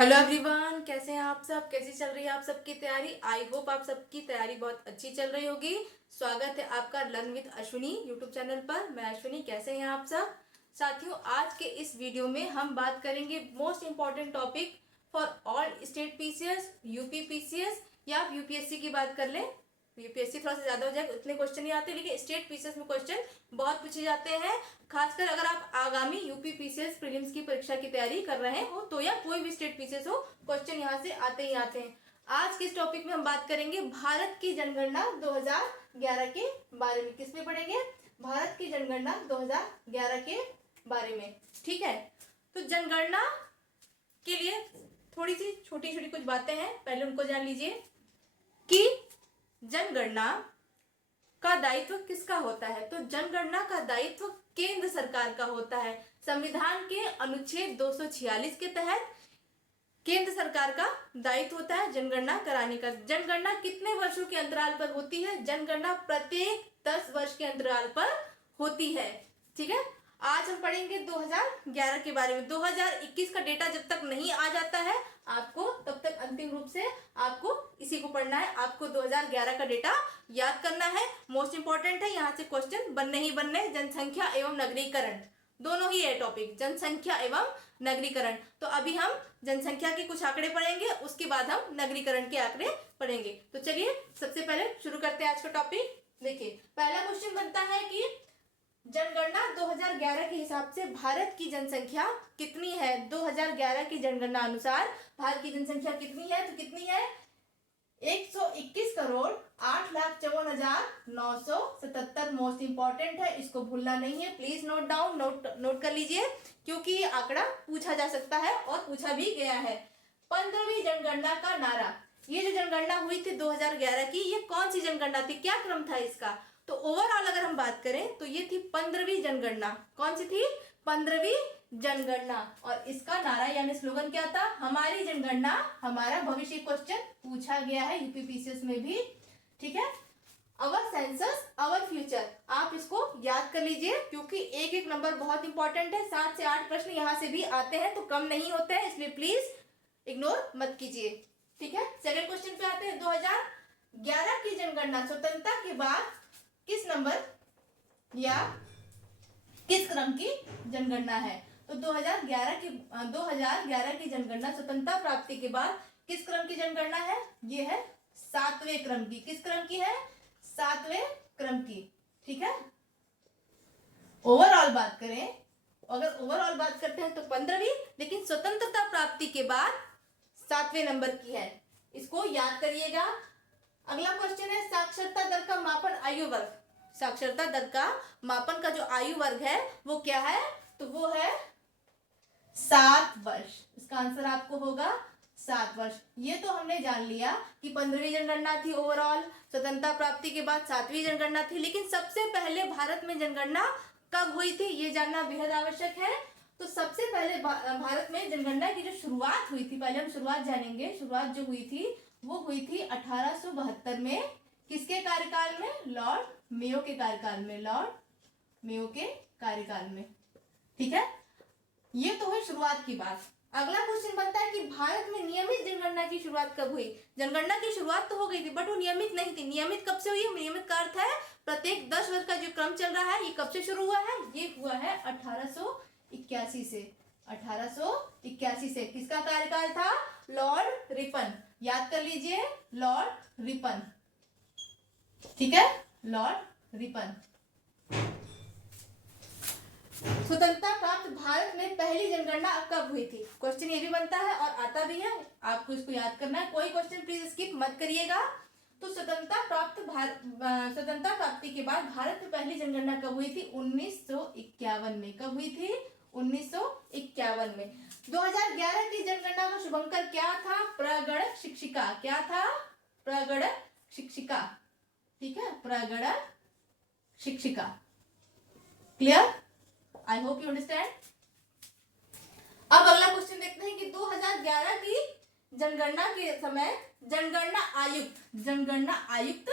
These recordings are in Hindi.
हेलो एवरीवन, कैसे हैं आप सब? कैसी चल रही है आप सबकी तैयारी? आई होप आप सबकी तैयारी बहुत अच्छी चल रही होगी। स्वागत है आपका learn with Ashwini YouTube channel पर। मैं अश्विनी, कैसे हैं आप सब? साथियों, आज के इस वीडियो में हम बात करेंगे most important topic for all state PCS, UP PCS या यूपीएससी की बात कर लें। यूपीएससी थोड़ा सा ज्यादा हो जाएगा, उतने क्वेश्चन नहीं आते, लेकिन स्टेट पीसीएस में क्वेश्चन बहुत पूछे जाते हैं। खासकर अगर आप आगामी यूपी पीसीएस प्रीलिम्स की परीक्षा की तैयारी कर रहे हो तो, या कोई भी स्टेट पीसीएस हो, क्वेश्चन यहाँ से आते ही आते हैं। आज के इस टॉपिक में हम बात करेंगे भारत की जनगणना 2011 के बारे में। किस में पढ़ेंगे? भारत की जनगणना 2011 के बारे में। ठीक है, तो जनगणना के लिए थोड़ी सी छोटी छोटी कुछ बातें हैं, पहले उनको जान लीजिए कि जनगणना का दायित्व किसका होता है। तो जनगणना का दायित्व केंद्र सरकार का होता है। संविधान के अनुच्छेद 246 के तहत केंद्र सरकार का दायित्व होता है जनगणना कराने का। जनगणना कितने वर्षों के अंतराल पर होती है? जनगणना प्रत्येक 10 वर्ष के अंतराल पर होती है। ठीक है, आज हम पढ़ेंगे 2011 के बारे में। 2021 का डेटा जब तक नहीं आ जाता है आपको, तब तक अंतिम रूप से आपको इसी को पढ़ना है। आपको 2011 का डेटा याद करना है, मोस्ट इंपॉर्टेंट है। यहाँ से क्वेश्चन बनने ही बनने। जनसंख्या एवं नगरीकरण दोनों ही है टॉपिक, जनसंख्या एवं नगरीकरण। तो अभी हम जनसंख्या के कुछ आंकड़े पढ़ेंगे, उसके बाद हम नगरीकरण के आंकड़े पढ़ेंगे। तो चलिए सबसे पहले शुरू करते हैं आज का टॉपिक। देखिए, पहला क्वेश्चन बनता है कि जनगणना 2011 के हिसाब से भारत की जनसंख्या कितनी है? 2011 की जनगणना अनुसार भारत की जनसंख्या कितनी है? तो कितनी है? 121 करोड़ 8,54,977। मोस्ट इंपॉर्टेंट है, इसको भूलना नहीं है। प्लीज नोट डाउन, नोट कर लीजिए, क्योंकि ये आंकड़ा पूछा जा सकता है और पूछा भी गया है। 15वीं जनगणना का नारा। ये जो जनगणना हुई थी 2011 की, ये कौन सी जनगणना थी? क्या क्रम था इसका? तो ओवरऑल अगर हम बात करें तो ये थी 15वीं जनगणना। कौन सी थी? 15वीं जनगणना। और इसका नारा यानी स्लोगन क्या था? हमारी जनगणना हमारा भविष्य। क्वेश्चन पूछा गया है यूपी पीसीएस में भी। ठीक है, अवर सेंसस अवर फ्यूचर। आप इसको याद कर लीजिए, क्योंकि एक एक नंबर बहुत इंपॉर्टेंट है। 7 से 8 प्रश्न यहाँ से भी आते हैं, तो कम नहीं होते हैं, इसलिए प्लीज इग्नोर मत कीजिए। ठीक है, सेकंड क्वेश्चन पे आते हैं। 2011 की जनगणना स्वतंत्रता के बाद किस नंबर या किस क्रम की जनगणना है? तो 2011 की जनगणना स्वतंत्रता प्राप्ति के बाद किस क्रम की जनगणना है? ये है 7वें क्रम की। किस क्रम की है? 7वें क्रम की। ठीक है, ओवरऑल बात करें, अगर ओवरऑल बात करते हैं तो 15वीं, लेकिन स्वतंत्रता प्राप्ति के बाद 7वें नंबर की है। इसको याद करिएगा। अगला क्वेश्चन है साक्षरता दर का मापन आयु वर्ग। साक्षरता दर का मापन का जो आयु वर्ग है वो क्या है? तो वो है 7 वर्ष। इसका आंसर आपको होगा 7 वर्ष। ये तो हमने जान लिया कि 15वीं जनगणना थी ओवरऑल, स्वतंत्रता प्राप्ति के बाद 7वीं जनगणना थी। लेकिन सबसे पहले भारत में जनगणना कब हुई थी, ये जानना बेहद आवश्यक है। तो सबसे पहले भारत में जनगणना की जो शुरुआत हुई थी, पहले हम शुरुआत जानेंगे। शुरुआत जो हुई थी वो हुई थी 1872 में। किसके कार्यकाल में? लॉर्ड मेयो के कार्यकाल में। लॉर्ड मेयो के कार्यकाल में। ठीक है, ये तो हुई शुरुआत की बात। अगला क्वेश्चन बनता है कि भारत में नियमित जनगणना की शुरुआत कब हुई? जनगणना की शुरुआत तो हो गई थी, बट वो नियमित नहीं थी। नियमित कब से हुई है? नियमित का अर्थ है प्रत्येक 10 वर्ष का जो क्रम चल रहा है, ये कब से शुरू हुआ है? ये हुआ है 1881 से। 1881 से। किसका कार्यकाल था? Lord Ripon. याद कर लीजिए, लॉर्ड रिपन। ठीक है, लॉर्ड रिपन। स्वतंत्रता प्राप्त भारत में पहली जनगणना कब हुई थी? क्वेश्चन ये भी बनता है और आता भी है, आपको इसको याद करना है। कोई क्वेश्चन प्लीज स्किप मत करिएगा। तो स्वतंत्रता प्राप्ति के बाद भारत में पहली जनगणना कब हुई थी? 1951 में। कब हुई थी? 1951 में। 2011 की जनगणना का शुभंकर क्या था? प्रगण शिक्षिका। क्या था? प्रगण शिक्षिका। ठीक है, प्रगण शिक्षिका। Clear? I hope you understand. अब अगला क्वेश्चन देखते हैं कि 2011 की जनगणना के समय जनगणना आयुक्त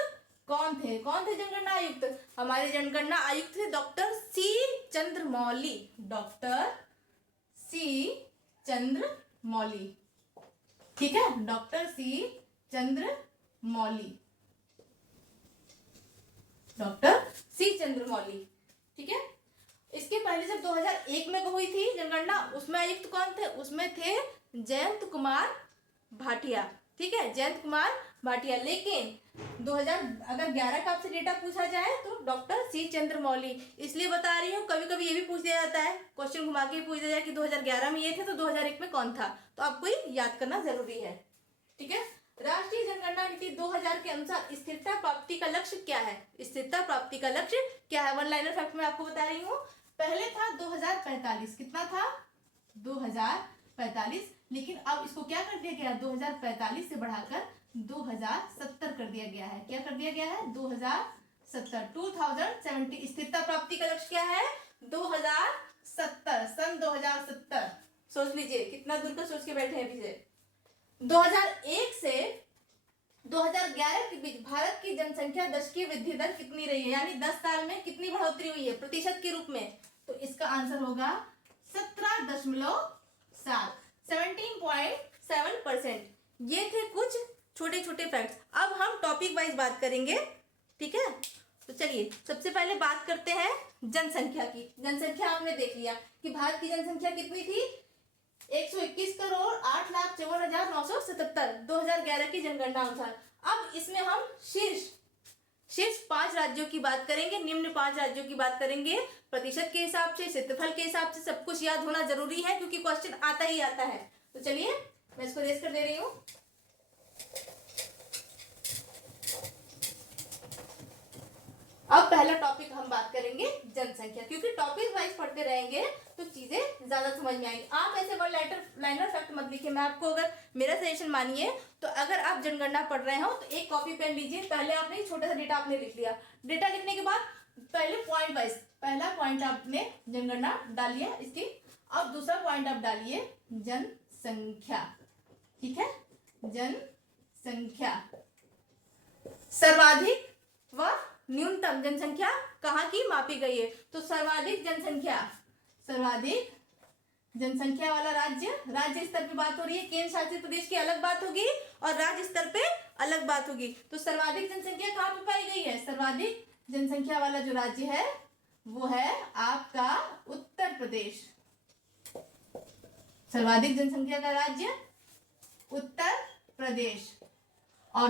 कौन थे? कौन थे जनगणना आयुक्त? हमारे जनगणना आयुक्त थे doctor C Chandramouli. Doctor C Chandramouli. ठीक है, doctor C Chandramouli, doctor C Chandramouli. ठीक है, इसके पहले जब 2001 में हुई थी जनगणना, उसमें आयुक्त कौन थे? उसमें थे जयंत कुमार भाटिया। ठीक है, जयंत कुमार भाटिया। लेकिन 2000 अगर 11 का आपसे डेटा पूछा जाए तो डॉक्टर सी चंद्रमौली। इसलिए बता रही हूँ, कभी कभी ये भी पूछ दिया जाता है, क्वेश्चन घुमा के पूछ दिया जाए कि 2011 में ये थे तो 2001 में कौन था, तो आपको ये याद करना जरूरी है। ठीक है, राष्ट्रीय जनगणना नीति 2000 के अनुसार स्थिरता प्राप्ति का लक्ष्य क्या है? स्थिरता प्राप्ति का लक्ष्य क्या है? वन लाइनर फैक्ट में आपको बता रही हूँ। पहले था 2045, कितना था? 2045, लेकिन अब इसको क्या कर दिया गया? 2045 से बढ़ाकर 2070 कर दिया गया है। क्या कर दिया गया है? 2070, 2070। स्थिरता प्राप्ति का लक्ष्य क्या है? 2070, सन 2070। सोच लीजिए कितना दूर का सोच के बैठे हैं पीछे। 2001 से 2011 के बीच भारत की जनसंख्या दशकीय वृद्धि दर कितनी रही है? यानी 10 साल में कितनी बढ़ोतरी हुई है प्रतिशत के रूप में? तो इसका आंसर होगा 17.7, 17.7%। ये थे कुछ छोटे छोटे फैक्ट्स। अब हम टॉपिक वाइज बात करेंगे। ठीक है, तो चलिए सबसे पहले बात करते हैं जनसंख्या की। जनसंख्या आपने देख लिया कि भारत की जनसंख्या कितनी थी? 121,08,54,977, 2011 की जनगणना अनुसार। अब इसमें हम शीर्ष 5 राज्यों की बात करेंगे, निम्न 5 राज्यों की बात करेंगे। प्रतिशत के हिसाब से, क्षेत्रफल के हिसाब से सब कुछ याद होना जरूरी है, क्योंकि क्वेश्चन आता ही आता है। तो चलिए मैं इसको रेस कर दे रही हूँ। अब पहला टॉपिक हम बात करेंगे जनसंख्या, क्योंकि टॉपिक वाइज पढ़ते रहेंगे तो चीजें ज्यादा समझ में आएंगी। आप ऐसे वन लाइनर फैक्ट मत लिखिए। मैं आपको, अगर मेरा सजेशन मानिए, तो अगर आप जनगणना पढ़ रहे हो तो एक कॉपी पेन लीजिए। पहले आपने छोटा सा डेटा आपने लिख लिया, डेटा लिखने के बाद पहले पॉइंट वाइज, पहला पॉइंट आपने जनगणना डाल लिया इसकी। अब दूसरा पॉइंट आप डालिए जनसंख्या। ठीक है, जनसंख्या, सर्वाधिक व न्यूनतम जनसंख्या कहाँ की मापी गई है? तो सर्वाधिक जनसंख्या वाला राज्य स्तर पे बात हो रही है। केंद्र शासित प्रदेश की अलग बात होगी और राज्य स्तर पे अलग बात होगी। तो सर्वाधिक जनसंख्या कहाँ पे पाई गई है? सर्वाधिक जनसंख्या वाला जो राज्य है वो है आपका उत्तर प्रदेश। सर्वाधिक जनसंख्या का राज्य उत्तर प्रदेश। और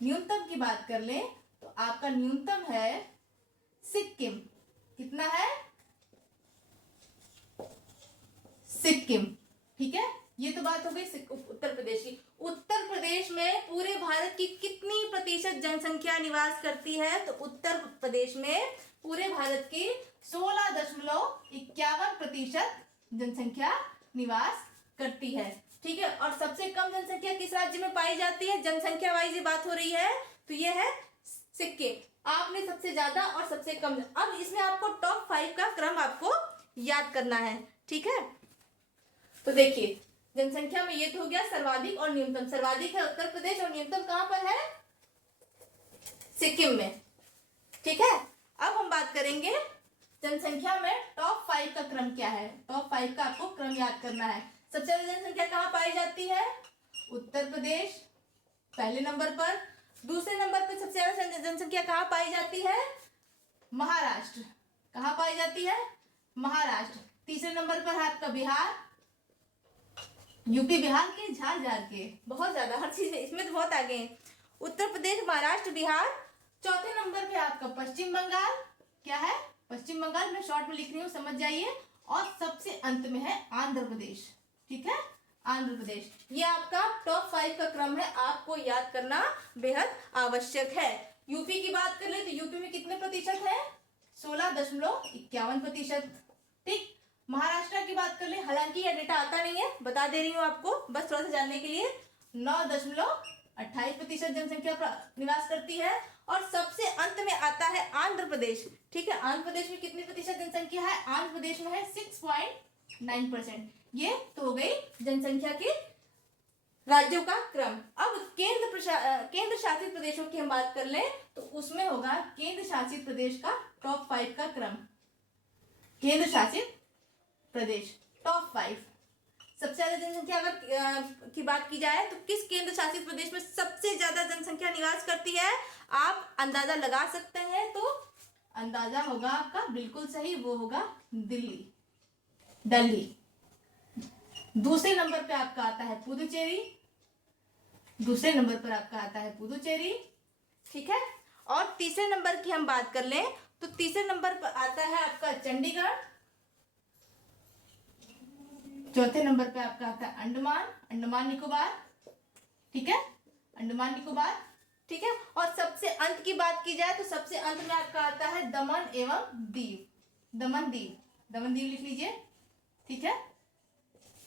न्यूनतम की बात कर ले तो आपका न्यूनतम है सिक्किम। कितना है? सिक्किम। ठीक है, ये तो बात हो गई उत्तर प्रदेश की। उत्तर प्रदेश में पूरे भारत की कितनी प्रतिशत जनसंख्या निवास करती है? तो उत्तर प्रदेश में पूरे भारत की 16.51% जनसंख्या निवास करती है। ठीक है, और सबसे कम जनसंख्या किस राज्य में पाई जाती है? जनसंख्या वाइज ये बात हो रही है, तो ये है सिक्किम। आपने सबसे ज्यादा और सबसे कम। अब इसमें आपको टॉप 5 का क्रम आपको याद करना है। ठीक है, तो देखिए जनसंख्या में ये तो हो गया सर्वाधिक और न्यूनतम। सर्वाधिक है उत्तर प्रदेश और न्यूनतम कहां पर है? सिक्किम में। ठीक है, अब हम बात करेंगे जनसंख्या में टॉप 5 का क्रम क्या है। टॉप 5 का आपको क्रम याद करना है। सबसे ज्यादा जनसंख्या कहाँ पाई जाती है? उत्तर प्रदेश पहले नंबर पर। दूसरे नंबर पर सबसे ज्यादा जनसंख्या कहाँ पाई जाती है? महाराष्ट्र। कहाँ पाई जाती है? महाराष्ट्र। तीसरे नंबर पर है आपका बिहार। यूपी बिहार के झार के बहुत ज्यादा हर चीज में, इसमें तो बहुत आगे हैं। उत्तर प्रदेश, महाराष्ट्र, बिहार। चौथे नंबर पे आपका पश्चिम बंगाल। क्या है? पश्चिम बंगाल। मैं शॉर्ट में लिख रही हूँ, समझ जाइए। और सबसे अंत में है आंध्र प्रदेश। ठीक है, आंध्र प्रदेश। ये आपका टॉप 5 का क्रम है, आपको याद करना बेहद आवश्यक है। यूपी की बात कर ले तो यूपी में कितने प्रतिशत है? 16.51%। ठीक, महाराष्ट्र की बात कर ले, हालांकि यह डेटा आता नहीं है, बता दे रही हूँ आपको बस थोड़ा सा जानने के लिए। 9.28% जनसंख्या निवास करती है। और सबसे अंत में आता है आंध्र प्रदेश। ठीक है, आंध्र प्रदेश में कितनी प्रतिशत जनसंख्या है? आंध्र प्रदेश में है 6.9%। ये तो हो गई जनसंख्या के राज्यों का क्रम। अब केंद्र शासित प्रदेशों की हम बात कर लें तो उसमें होगा केंद्र शासित प्रदेश का टॉप 5 का क्रम। केंद्र शासित प्रदेश टॉप 5। सबसे ज्यादा जनसंख्या अगर की बात की जाए तो किस केंद्र शासित प्रदेश में सबसे ज्यादा जनसंख्या निवास करती है, आप अंदाजा लगा सकते हैं। तो अंदाजा होगा आपका बिल्कुल सही, वो होगा दिल्ली, दिल्ली। दूसरे नंबर पे आपका आता है पुदुचेरी, दूसरे नंबर पर आपका आता है पुदुचेरी, ठीक है। और तीसरे नंबर की हम बात कर लें तो तीसरे नंबर पर आता है आपका चंडीगढ़, चौथे नंबर पे आपका आता है अंडमान, अंडमान निकोबार, ठीक है, अंडमान निकोबार, ठीक है। और सबसे अंत की बात की जाए तो सबसे अंत में आपका आता है दमन एवं दीव, दमन दीव, दमन दीव लिख लीजिए, ठीक है,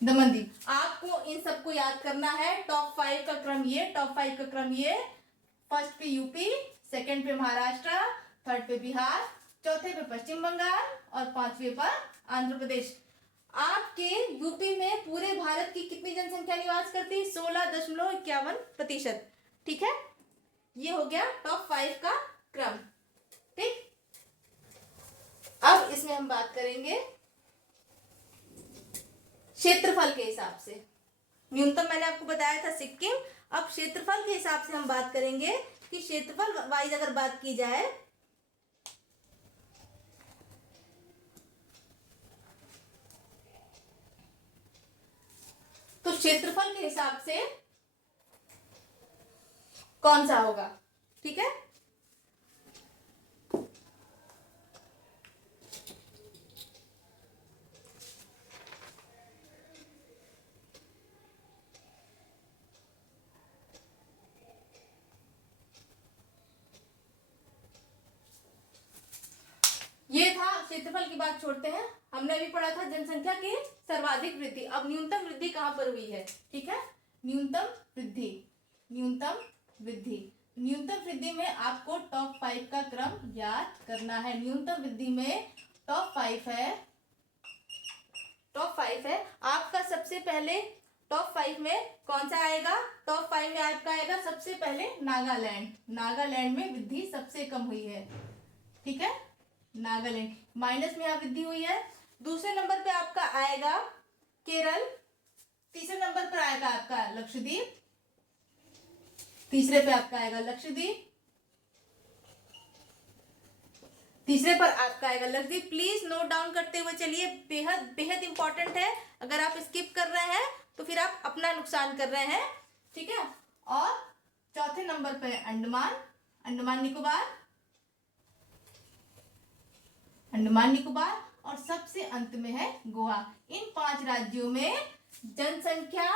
दमन दीव। आपको इन सबको याद करना है। टॉप 5 का क्रम ये, टॉप 5 का क्रम ये, फर्स्ट पे यूपी, सेकंड पे महाराष्ट्र, थर्ड पे बिहार, चौथे पे पश्चिम बंगाल और पांचवे पर आंध्र प्रदेश। आपके यूपी में पूरे भारत की कितनी जनसंख्या निवास करती है? 16.51%, ठीक है। ये हो गया टॉप 5 का क्रम, ठीक। अब इसमें हम बात करेंगे क्षेत्रफल के हिसाब से। न्यूनतम मैंने आपको बताया था सिक्किम, अब क्षेत्रफल के हिसाब से हम बात करेंगे कि क्षेत्रफल वाइज अगर बात की जाए तो क्षेत्रफल के हिसाब से कौन सा होगा, ठीक है। ये था क्षेत्रफल की बात, छोड़ते हैं। हमने अभी पढ़ा था जनसंख्या की सर्वाधिक वृद्धि। अब न्यूनतम वृद्धि कहां पर हुई है, ठीक है, न्यूनतम वृद्धि, न्यूनतम वृद्धि। न्यूनतम वृद्धि में आपको टॉप 5 का क्रम याद करना है। न्यूनतम वृद्धि में टॉप 5 है, टॉप 5 है आपका। सबसे पहले टॉप 5 में कौन सा आएगा? टॉप 5 में आपका आएगा सबसे पहले नागालैंड। नागालैंड में वृद्धि सबसे कम हुई है, ठीक है, नागालैंड माइनस में यहाँ वृद्धि हुई है। दूसरे नंबर पे आपका आएगा केरल, तीसरे नंबर पर आएगा आपका लक्षद्वीप, तीसरे पे आपका आएगा लक्षद्वीप, तीसरे पर आपका आएगा लक्षद्वीप। प्लीज नोट डाउन करते हुए चलिए, बेहद बेहद इंपॉर्टेंट है। अगर आप स्किप कर रहे हैं तो फिर आप अपना नुकसान कर रहे हैं, ठीक है। और चौथे नंबर पे अंडमान, अंडमान निकोबार, अंडमान निकोबार, और सबसे अंत में है गोवा। इन 5 राज्यों में जनसंख्या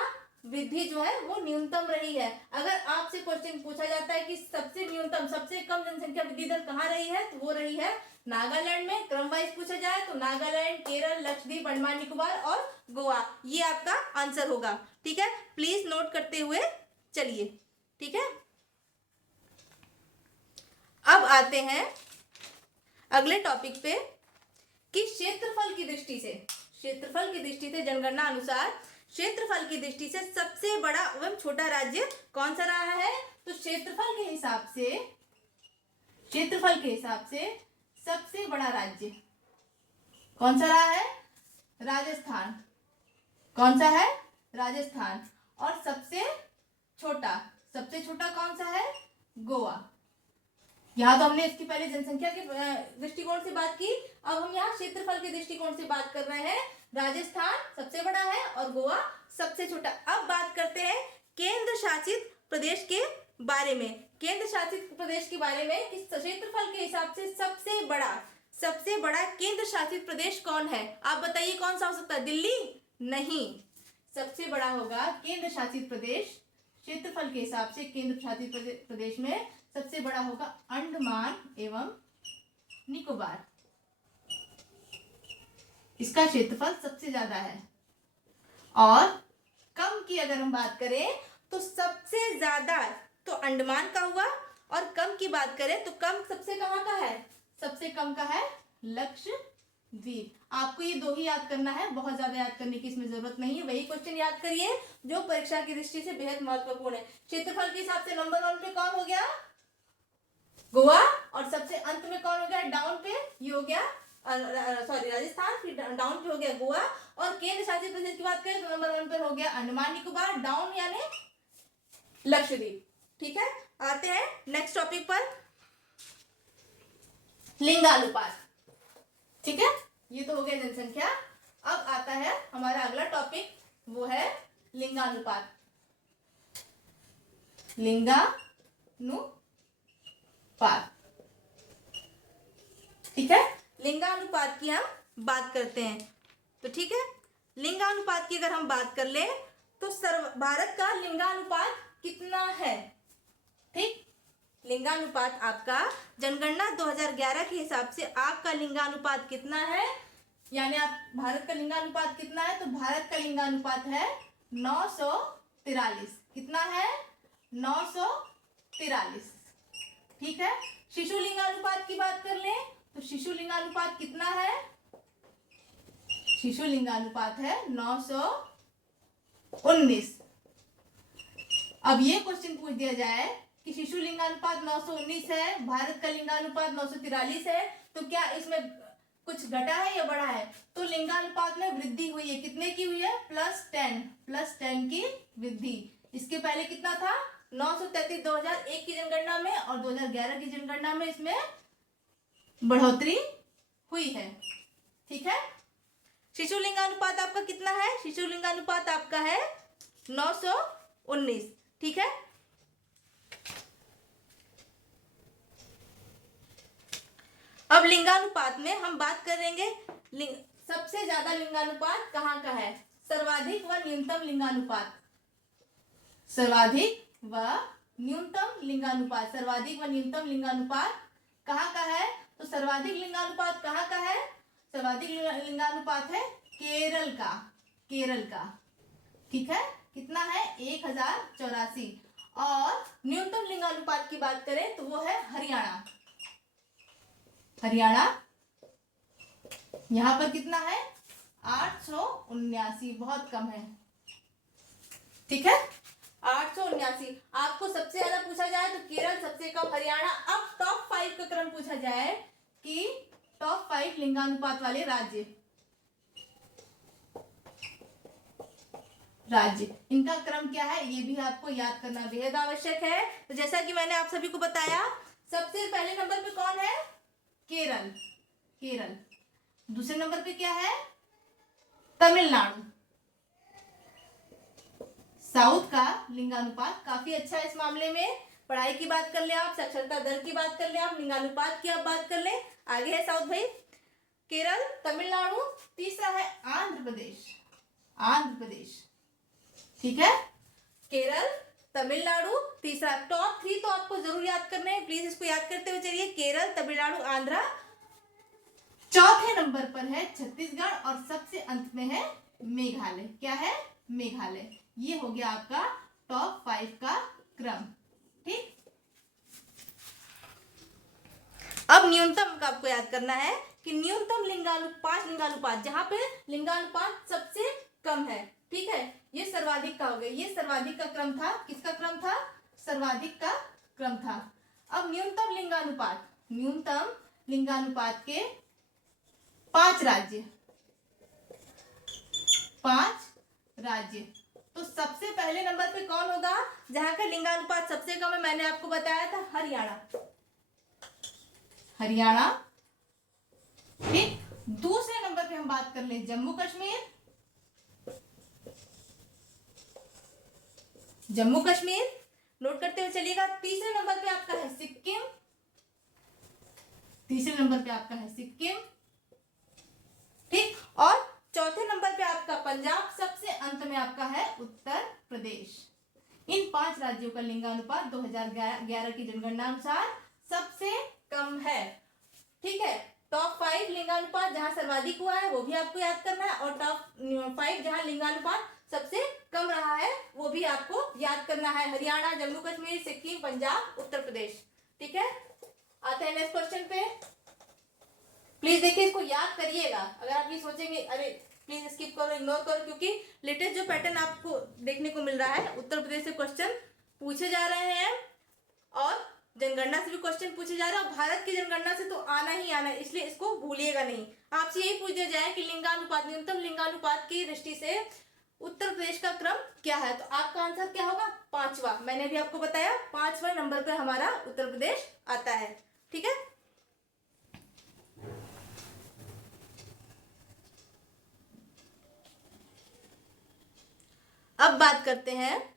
वृद्धि जो है वो न्यूनतम रही है। अगर आपसे क्वेश्चन पूछा जाता है कि सबसे न्यूनतम सबसे कम जनसंख्या वृद्धि दर कहाँ रही है, तो वो रही है नागालैंड में। क्रम वाइज पूछा जाए तो नागालैंड, केरल, लक्षद्वीप, अंडमान निकोबार और गोवा, ये आपका आंसर होगा, ठीक है। प्लीज नोट करते हुए चलिए, ठीक है। अब आते हैं अगले टॉपिक पे कि क्षेत्रफल की दृष्टि से, क्षेत्रफल की दृष्टि से जनगणना अनुसार क्षेत्रफल की दृष्टि से सबसे बड़ा एवं छोटा राज्य कौन सा रहा है? तो क्षेत्रफल के हिसाब से, क्षेत्रफल के हिसाब से सबसे बड़ा राज्य कौन सा रहा है? राजस्थान। कौन सा है? राजस्थान। और सबसे छोटा, सबसे छोटा कौन सा है? गोवा। यहाँ तो हमने इसकी पहले जनसंख्या के दृष्टिकोण से बात की, अब हम यहाँ क्षेत्रफल के दृष्टिकोण से बात कर रहे हैं। राजस्थान सबसे बड़ा है और गोवा सबसे छोटा। अब बात करते हैं केंद्र शासित प्रदेश के बारे में। केंद्र शासित प्रदेश के बारे में कि क्षेत्रफल के हिसाब से सबसे बड़ा केंद्र शासित प्रदेश कौन है? आप बताइए कौन सा हो सकता है? दिल्ली? नहीं, सबसे बड़ा होगा केंद्र शासित प्रदेश। क्षेत्रफल के हिसाब से केंद्र शासित प्रदेश में सबसे बड़ा होगा अंडमान एवं निकोबार। इसका क्षेत्रफल सबसे ज्यादा है। और कम की अगर हम बात करें तो सबसे ज्यादा तो अंडमान का हुआ, और कम की बात करें तो कम सबसे कहाँ का है? सबसे कम का है लक्षद्वीप। आपको ये 2 ही याद करना है, बहुत ज्यादा याद करने की इसमें जरूरत नहीं है। वही क्वेश्चन याद करिए जो परीक्षा की दृष्टि से बेहद महत्वपूर्ण है। क्षेत्रफल के हिसाब से नंबर 1 पे कौन हो गया? गोवा। और सबसे अंत में कौन हो गया? डाउन पे ये हो गया सॉरी राजस्थान, फिर डाउन पे हो गया गोवा, और केंद्र शासित प्रदेश की बात करें तो नंबर 1 पर हो गया अंडमान निकोबार, डाउन यानी लक्षद्वीप। ठीक है, आते हैं नेक्स्ट टॉपिक पर, लिंगानुपात। ठीक है, ये तो हो गया जनसंख्या। अब आता है हमारा अगला टॉपिक, वो है लिंगानुपात। लिंगानुपात, ठीक है, लिंगानुपात की हम बात करते हैं। तो ठीक है, लिंगानुपात की अगर हम बात कर ले तो भारत का लिंगानुपात कितना है? ठीक, लिंगानुपात आपका जनगणना 2011 के हिसाब से आपका लिंगानुपात कितना है, यानी आप भारत का लिंगानुपात कितना है? तो भारत का लिंगानुपात है 943। कितना है? 943। ठीक है, शिशु लिंगानुपात की बात कर ले तो शिशु लिंगानुपात कितना है? शिशु लिंगानुपात है 919। अब ये क्वेश्चन पूछ दिया जाए कि शिशु लिंगानुपात 919 है, भारत का लिंगानुपात 943 है, तो क्या इसमें कुछ घटा है या बढ़ा है? तो लिंगानुपात में वृद्धि हुई है, कितने की हुई है? +10 की वृद्धि। इसके पहले कितना था? 933 2001 की जनगणना में, और 2011 की जनगणना में इसमें बढ़ोतरी हुई है। ठीक है, शिशु लिंगानुपात आपका कितना है? शिशु लिंगानुपात आपका है 919। ठीक है, अब लिंगानुपात में हम बात करेंगे सबसे ज्यादा लिंगानुपात कहाँ का है? सर्वाधिक व न्यूनतम लिंगानुपात, सर्वाधिक व न्यूनतम लिंगानुपात, सर्वाधिक व न्यूनतम लिंगानुपात कहाँ का है? तो सर्वाधिक लिंगानुपात कहाँ का है? सर्वाधिक लिंगानुपात है केरल का, केरल का। ठीक है, कितना है? 1084। और न्यूनतम लिंगानुपात की बात करें तो वो है हरियाणा, हरियाणा यहां पर कितना है? 879, बहुत कम है। ठीक है, 879। आपको सबसे ज्यादा पूछा जाए तो केरल, सबसे कम हरियाणा। अब टॉप 5 का क्रम पूछा जाए कि टॉप 5 लिंगानुपात वाले राज्य, इनका क्रम क्या है ये भी आपको याद करना बेहद आवश्यक है। तो जैसा कि मैंने आप सभी को बताया, सबसे पहले नंबर पे कौन है? केरल, केरल। दूसरे नंबर पे क्या है? तमिलनाडु। साउथ का लिंगानुपात काफी अच्छा है इस मामले में। पढ़ाई की बात कर ले आप, साक्षरता दर की बात कर ले आप, लिंगानुपात की आप बात कर ले, आगे है साउथ भाई, केरल, तमिलनाडु। तीसरा है आंध्र प्रदेश, आंध्र प्रदेश। ठीक है, केरल, तमिलनाडु, तीसरा। टॉप 3 तो आपको जरूर याद करने हैं, प्लीज इसको याद करते हुए चलिए, केरल, तमिलनाडु, आंध्रा। चौथे नंबर पर है छत्तीसगढ़, और सबसे अंत में है मेघालय। क्या है? मेघालय। ये हो गया आपका टॉप 5 का क्रम। ठीक, अब न्यूनतम का आपको याद करना है कि न्यूनतम लिंगानुपात जहां पे लिंगानुपात सबसे कम है। ठीक है, ये सर्वाधिक का हो गया, ये सर्वाधिक का क्रम था। किसका क्रम था? सर्वाधिक का क्रम था। अब न्यूनतम लिंगानुपात, न्यूनतम लिंगानुपात के 5 राज्य, 5 राज्य। तो सबसे पहले नंबर पे कौन होगा जहां का लिंगानुपात सबसे कम है? मैंने आपको बताया था हरियाणा, हरियाणा। ठीक, दूसरे नंबर पे हम बात कर ले जम्मू कश्मीर, जम्मू कश्मीर, नोट करते हुए चलिएगा। तीसरे नंबर पे आपका है सिक्किम, तीसरे नंबर पे आपका है सिक्किम। ठीक, और चौथे नंबर पे आपका पंजाब, सबसे अंत में आपका है उत्तर प्रदेश। इन 5 राज्यों का लिंगानुपात 2011 की जनगणना अनुसार सबसे कम है। ठीक है, टॉप 5 लिंगानुपात जहां सर्वाधिक हुआ है वो भी आपको याद करना है, और टॉप 5 जहां लिंगानुपात सबसे कम रहा है वो भी आपको याद करना है। हरियाणा, जम्मू कश्मीर, सिक्किम, पंजाब, उत्तर प्रदेश। ठीक है, आते हैं नेक्स्ट क्वेश्चन पे। प्लीज देखिए, इसको याद करिएगा। अगर आप ये सोचेंगे अरे प्लीज स्किप करो, इग्नोर करो, क्योंकि लेटेस्ट जो पैटर्न आपको देखने को मिल रहा है, उत्तर प्रदेश से क्वेश्चन पूछे जा रहे हैं और जनगणना से भी क्वेश्चन पूछे जा रहा है और भारत की जनगणना से तो आना ही आना है, इसलिए इसको भूलिएगा नहीं। आपसे यही पूछ दिया जाए कि लिंगानुपात, न्यूनतम लिंगानुपात की दृष्टि से उत्तर प्रदेश का क्रम क्या है, तो आपका आंसर क्या होगा? 5वां। मैंने भी आपको बताया 5वां नंबर पर हमारा उत्तर प्रदेश आता है। ठीक है, अब बात करते हैं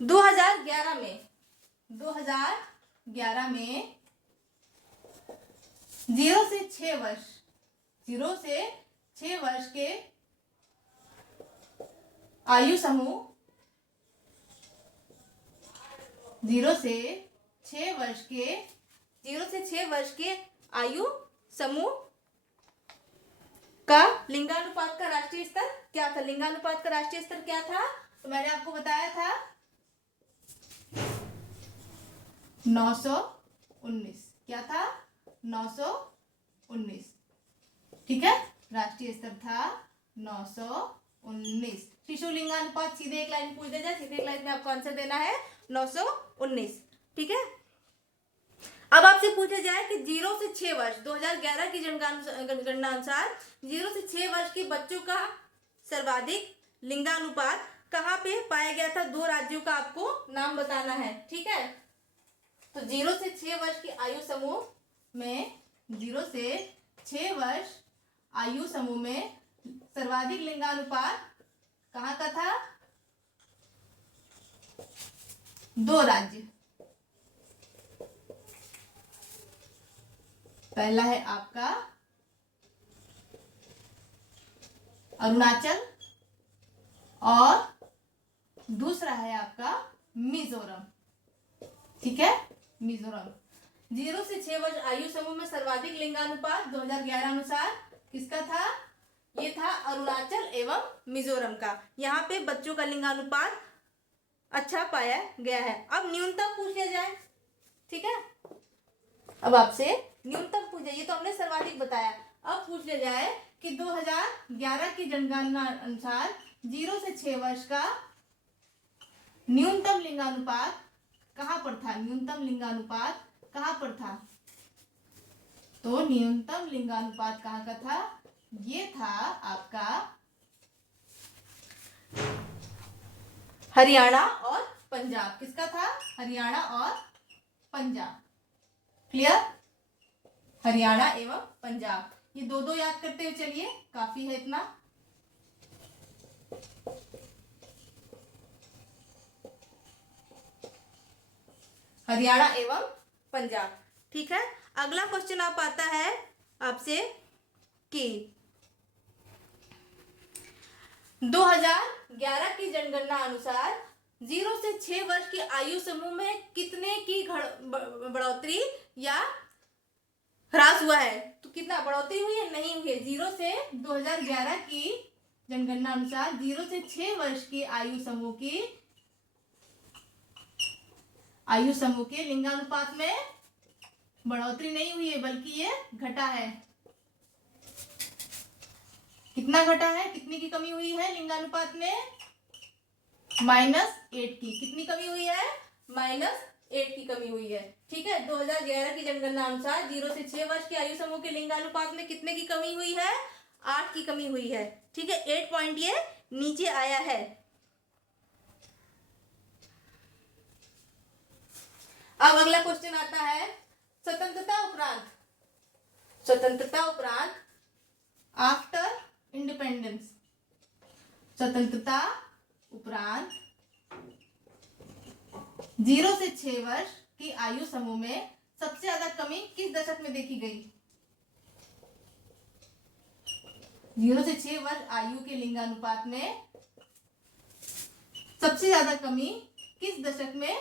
2011 में। 2011 में 0 से 6 वर्ष, 0 से 6 वर्ष के आयु समूह, 0 से 6 वर्ष के 0 से 6 वर्ष के आयु समूह का लिंगानुपात का राष्ट्रीय स्तर क्या था? लिंगानुपात का राष्ट्रीय स्तर क्या था? तो मैंने आपको बताया था 919। क्या था? 919। ठीक है, राष्ट्रीय स्तर था 919। शिशु लिंगानुपात सीधे एक लाइन पूछ दिया जाए, सीधे एक लाइन में आपको आंसर देना है 919। ठीक है, अब आपसे पूछा जाए कि 0 से 6 वर्ष 2011 की जनगणना अनुसार 0 से 6 वर्ष के बच्चों का सर्वाधिक लिंगानुपात कहाँ पे पाया गया था? 2 राज्यों का आपको नाम बताना है। ठीक है, तो 0 से 6 वर्ष की आयु समूह में 0 से 6 वर्ष आयु समूह में सर्वाधिक लिंगानुपात कहाँ का था? 2 राज्य। पहला है आपका अरुणाचल और दूसरा है आपका मिजोरम। ठीक है, मिजोरम। 0 से 6 वर्ष आयु समूह में सर्वाधिक लिंगानुपात 2011 अनुसार किसका था? ये था अरुणाचल एवं मिजोरम का। यहाँ पे बच्चों का लिंगानुपात अच्छा पाया गया है। अब न्यूनतम पूछ लिया जाए। ठीक है, अब आपसे न्यूनतम पूछे, ये तो हमने सर्वाधिक बताया। अब पूछ लिया जाए कि 2011 की जनगणना अनुसार 0 से 6 वर्ष का न्यूनतम लिंगानुपात कहाँ पर था? न्यूनतम लिंगानुपात कहाँ पर था? तो न्यूनतम लिंगानुपात कहाँ का था? ये था आपका हरियाणा और पंजाब। किसका था? हरियाणा और पंजाब। क्लियर? हरियाणा एवं पंजाब, ये दो याद करते हुए चलिए, काफी है इतना। हरियाणा एवं पंजाब। ठीक है, अगला क्वेश्चन आप आता है आपसे कि 2011 की जनगणना अनुसार 0 से 6 वर्ष की आयु समूह में कितने की बढ़ोतरी या ह्रास हुआ है? तो कितना बढ़ोतरी हुई है? नहीं हुई है। 0 से 2011 की जनगणना अनुसार 0 से 6 वर्ष की आयु समूह के लिंगानुपात में बढ़ोतरी नहीं हुई है, बल्कि ये घटा है। कितना घटा है? कितनी की कमी हुई है लिंगानुपात में? -8 की। कितनी कमी हुई है? -8 की कमी हुई है। ठीक है, 2011 की जनगणना अनुसार 0 से 6 वर्ष की आयु समूह के लिंगानुपात में कितने की कमी हुई है? 8 की कमी हुई है। ठीक है, 8 पॉइंट ये नीचे आया है। अब अगला क्वेश्चन आता है स्वतंत्रता उपरांत आफ्टर इंडिपेंडेंस। स्वतंत्रता उपरांत 0 से 6 वर्ष की आयु समूह में सबसे ज्यादा कमी किस दशक में देखी गई? 0 से 6 वर्ष आयु के लिंगानुपात में सबसे ज्यादा कमी किस दशक में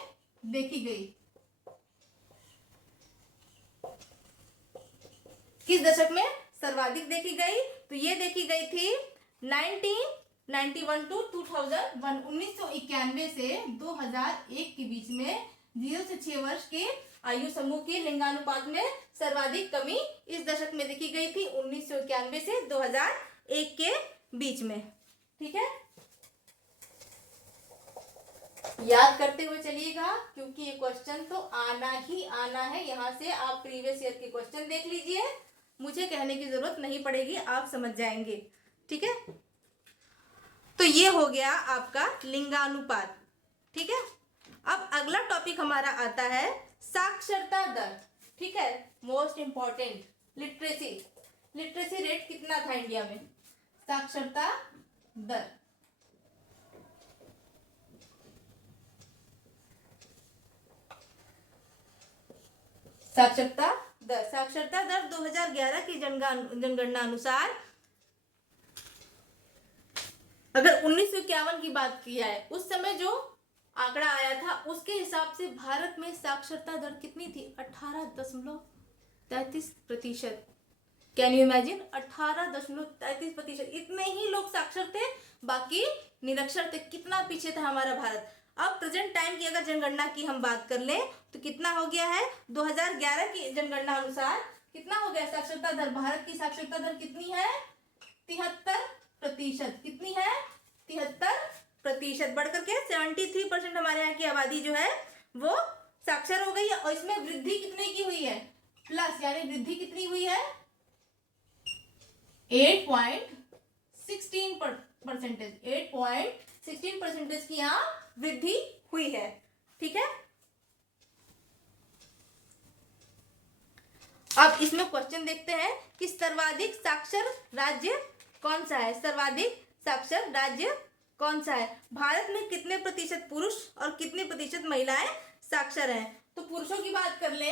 देखी गई? किस दशक में सर्वाधिक देखी गई? तो ये देखी गई थी 1991 टू 2001, 1991 से 2001 के बीच में 0 से 6 वर्ष के आयु समूह के लिंगानुपात में सर्वाधिक कमी इस दशक में देखी गई थी, 1991 से 2001 के बीच में। ठीक है, याद करते हुए चलिएगा क्योंकि ये क्वेश्चन तो आना ही आना है। यहाँ से आप प्रीवियस ईयर के क्वेश्चन देख लीजिए, मुझे कहने की जरूरत नहीं पड़ेगी, आप समझ जाएंगे। ठीक है, तो ये हो गया आपका लिंगानुपात। ठीक है, अब अगला टॉपिक हमारा आता है साक्षरता दर। ठीक है, most important, literacy. Literacy rate कितना था इंडिया में? साक्षरता दर। साक्षरता दर, साक्षरता दर 2011 की जनगणना अनुसार, अगर 1951 की बात की जाए, उस समय जो आंकड़ा आया था उसके हिसाब से भारत में साक्षरता दर कितनी थी? 18.33%। Can you imagine? 18.33%। इतने ही लोग साक्षर थे, बाकी निरक्षर थे। कितना पीछे था हमारा भारत। अब प्रेजेंट टाइम की अगर जनगणना की हम बात कर लें तो कितना हो गया है? 2011 की जनगणना अनुसार कितना हो गया साक्षरता दर? भारत की साक्षरता दर कितनी है? 73%। कितनी है? 73%। बढ़कर के 73% हमारे यहाँ की आबादी जो है वो साक्षर हो गई है। और इसमें वृद्धि कितने की हुई है? प्लस, यानी वृद्धि कितनी हुई है? 8.16%। 8.16% की यहाँ वृद्धि हुई है। ठीक है, अब इसमें क्वेश्चन देखते हैं कि सर्वाधिक साक्षर राज्य कौन सा है? सर्वाधिक साक्षर राज्य कौन सा है? भारत में कितने प्रतिशत पुरुष और कितने प्रतिशत महिलाएं साक्षर हैं? तो पुरुषों की बात कर ले,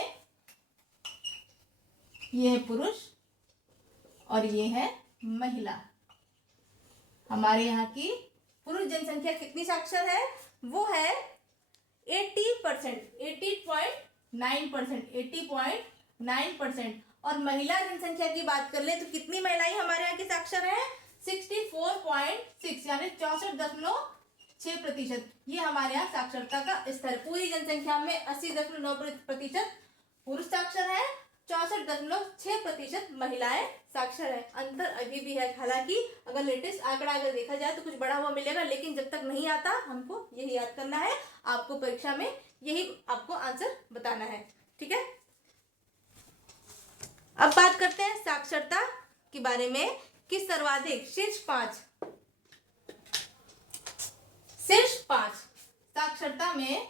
ये है पुरुष और ये है महिला। हमारे यहाँ की पुरुष जनसंख्या कितनी साक्षर है? वो है 80%, 80.9%, 80.9%। और महिला जनसंख्या की बात कर ले तो कितनी महिलाएं हमारे यहाँ की साक्षर है? 64.6, यानी 64.6%। ये हमारे यहाँ साक्षरता का स्तर। पूरी जनसंख्या में 80.9% पुरुष साक्षर है, 64.6% महिलाएं साक्षर है। अंतर अभी भी है, हालांकि अगर लेटेस्ट आंकड़ा अगर देखा जाए तो कुछ बढ़ा हुआ मिलेगा, लेकिन जब तक नहीं आता हमको यही याद करना है, आपको परीक्षा में यही आपको आंसर बताना है। ठीक है, अब बात करते हैं साक्षरता के बारे में कि सर्वाधिक शीर्ष पांच साक्षरता में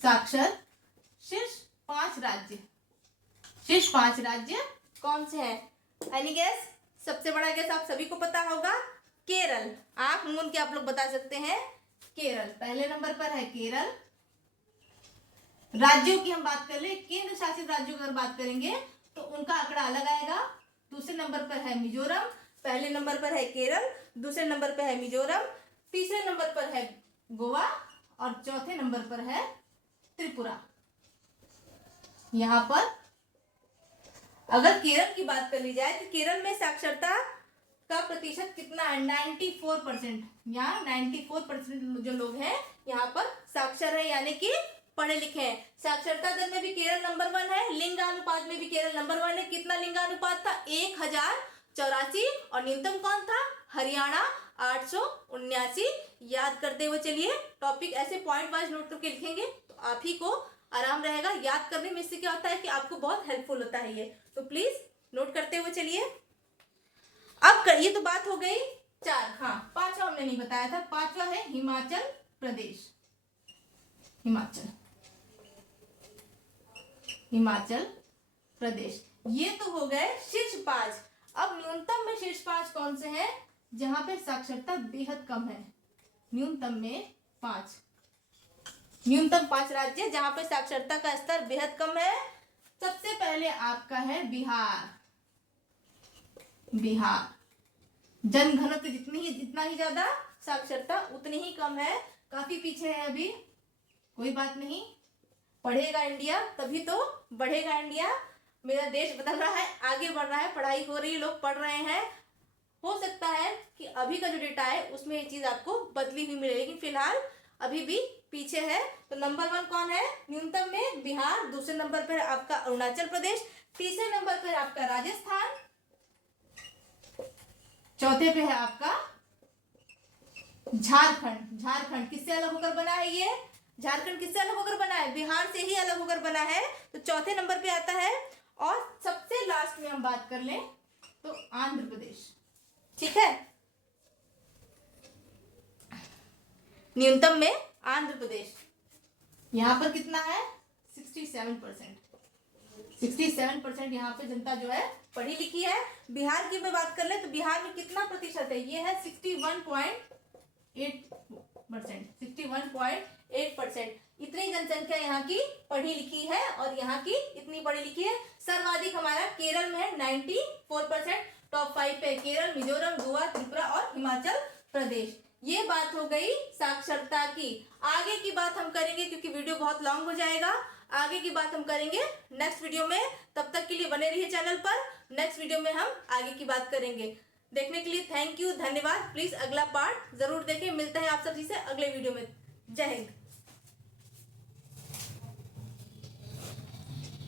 साक्षर शीर्ष पांच राज्य कौन से हैं? Any guess? सबसे बड़ा गेस आप सभी को पता होगा, केरल। आंख मूंद के आप लोग बता सकते हैं, केरल पहले नंबर पर है। केरल। राज्यों की हम बात कर ले, केंद्र शासित राज्यों की अगर बात करेंगे तो उनका आंकड़ा अलग आएगा। दूसरे नंबर पर है मिजोरम। पहले नंबर पर है केरल, दूसरे नंबर पर है मिजोरम, तीसरे नंबर पर है गोवा और चौथे नंबर पर है त्रिपुरा। यहां पर अगर केरल की बात कर ली जाए तो केरल में साक्षरता का प्रतिशत कितना है? 94%। यहाँ 94% जो लोग हैं यहाँ पर साक्षर है, यानी कि पढ़े लिखे हैं। साक्षरता दर में भी केरल नंबर 1 है, लिंगानुपात में भी केरल नंबर 1 है। कितना लिंगानुपात था? 1084। और न्यूनतम कौन था? हरियाणा 879। याद करते हुए चलिए, टॉपिक ऐसे पॉइंट वाइज नोट करके लिखेंगे तो आप ही को आराम रहेगा याद करने में। इससे क्या होता है कि आपको बहुत हेल्पफुल होता है ये, तो प्लीज नोट करते हुए चलिए। अब ये तो बात हो गई 4। हाँ, 5वां हमने नहीं बताया था। 5वां है हिमाचल प्रदेश। हिमाचल प्रदेश। ये तो हो गए शीर्ष 5। अब न्यूनतम में शीर्ष 5 कौन से हैं जहां पे साक्षरता बेहद कम है? न्यूनतम में 5। न्यूनतम 5 राज्य जहां पे साक्षरता का स्तर बेहद कम है। सबसे पहले आपका है बिहार। जनघनत्व जितना ही ज्यादा, साक्षरता उतनी ही कम है। काफी पीछे है अभी, कोई बात नहीं, पढ़ेगा इंडिया तभी तो बढ़ेगा इंडिया। मेरा देश बदल रहा है, आगे बढ़ रहा है, पढ़ाई हो रही है, लोग पढ़ रहे हैं। हो सकता है कि अभी का जो डेटा है उसमें ये चीज आपको बदली हुई मिले, लेकिन फिलहाल अभी भी पीछे है। तो नंबर 1 कौन है न्यूनतम में? बिहार। दूसरे नंबर पर आपका अरुणाचल प्रदेश। तीसरे नंबर पर आपका राजस्थान। चौथे पे है आपका झारखंड। झारखंड किससे अलग होकर बना है? ये झारखंड किससे अलग होकर बना है? बिहार से ही अलग होकर बना है, तो चौथे नंबर पे आता है। और सबसे लास्ट में हम बात कर लें तो आंध्र प्रदेश। ठीक है, न्यूनतम में आंध्र प्रदेश, यहां पर कितना है? 67%। 67% यहाँ पे जनता जो है पढ़ी लिखी है। बिहार की मैं बात कर ले तो बिहार में कितना प्रतिशत है? ये है 61.8%। 61.8%। इतनी जनसंख्या यहाँ की पढ़ी लिखी है और यहाँ की इतनी पढ़ी लिखी है। सर्वाधिक हमारा केरल में है 94%। टॉप 5 पे केरल, मिजोरम, गोवा, त्रिपुरा और हिमाचल प्रदेश। ये बात हो गई साक्षरता की। आगे की बात हम करेंगे क्योंकि वीडियो बहुत लॉन्ग हो जाएगा। आगे की बात हम करेंगे नेक्स्ट वीडियो में। तब तक के लिए बने रहिए चैनल पर। नेक्स्ट वीडियो में हम आगे की बात करेंगे। देखने के लिए थैंक यू, धन्यवाद। प्लीज अगला पार्ट जरूर देखें। मिलते हैं आप सभी से अगले वीडियो में। जय हिंद।